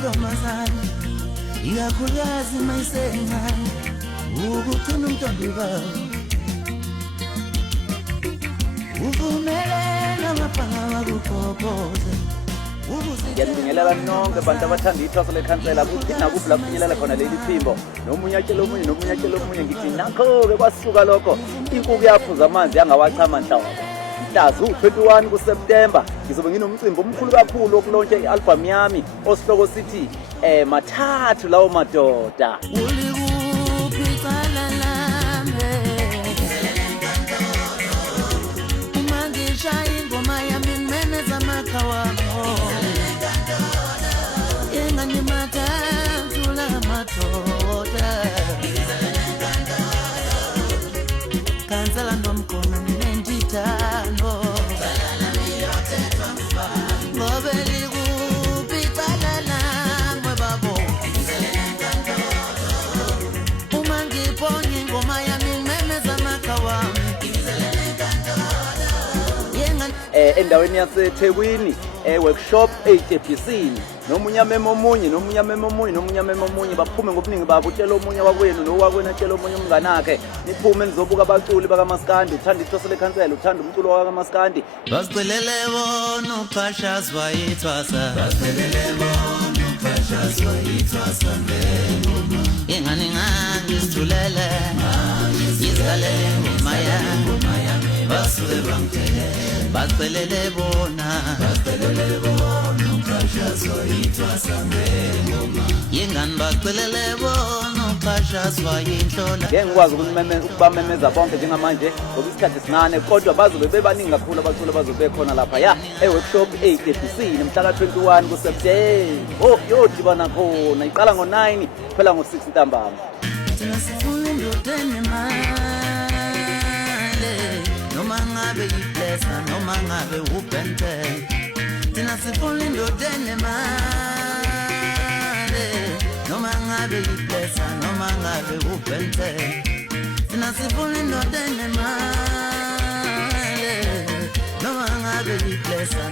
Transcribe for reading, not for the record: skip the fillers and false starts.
intombazane ikakhulukazi mayisencane ukugcina umntombi bawo uvumelena amabhanga wakugobhoze. Ngiyabingelela nonke abantu abathanda ithwaso lekhansela kuthi nakuphi la kufinyelela khona leli phimbo nomunye atshela omunye nomunye atshela omunye ngithi nakho-ke kwasuka lokho inkukhu yaphuza amanzi yangawachama nhlobo. Mhla zu-21 kuSeptemba ngizobe nginomcimbi omkhulu kakhulu wokulontsha i-albhamu yami osihloko sithi mathathu lawo madoda. Ulikuphi icala lami uma ngishaya ingoma yami ngimemeza amakhawaho engani mathathu la madoda kansala nomkhono nendithando ngobe likuphi icala lami babo uma ngiphonye ingoma yami ngimemeza amakhawaho Endaweni yaseThekwini workshop eJebhisini nomunye ameme omunye baphume ngobuningi babo utshela omunye wakwenu nowakwena atshela omunye umngane wakhe niphume nizobuka abaculi bakaMaskandi uthanda ithwaso lekhansela uthanda umculo wakaMaskandi basiphelele bona uqhashazwa ithwasa ingane ngangizithulele ngizalele ngoma yami basuke basiphelele bona uqhashazwa ithwasa ingane basiphelele bona uqhashazwa inhlola. ngeke ngikwazi ukubamemeza bonke njengamanje ngoba isikhathi sincane kodwa bazobe bebaningi kakhulu abaculi bazobe bekhona lapha ya workshop eJebhisini mhla ka-21 kuSeptemba. Yodibana khona iqala ngo-9 phela ngo-6 ntambama. Thina sifuna indoda enemali noma ngabe yiblesa noma ngabe ubente. Thina sifuna indoda enemali noma ngabe yiblesa noma ngabe ubente. Thina sifuna indoda enemali noma ngabe yiblesa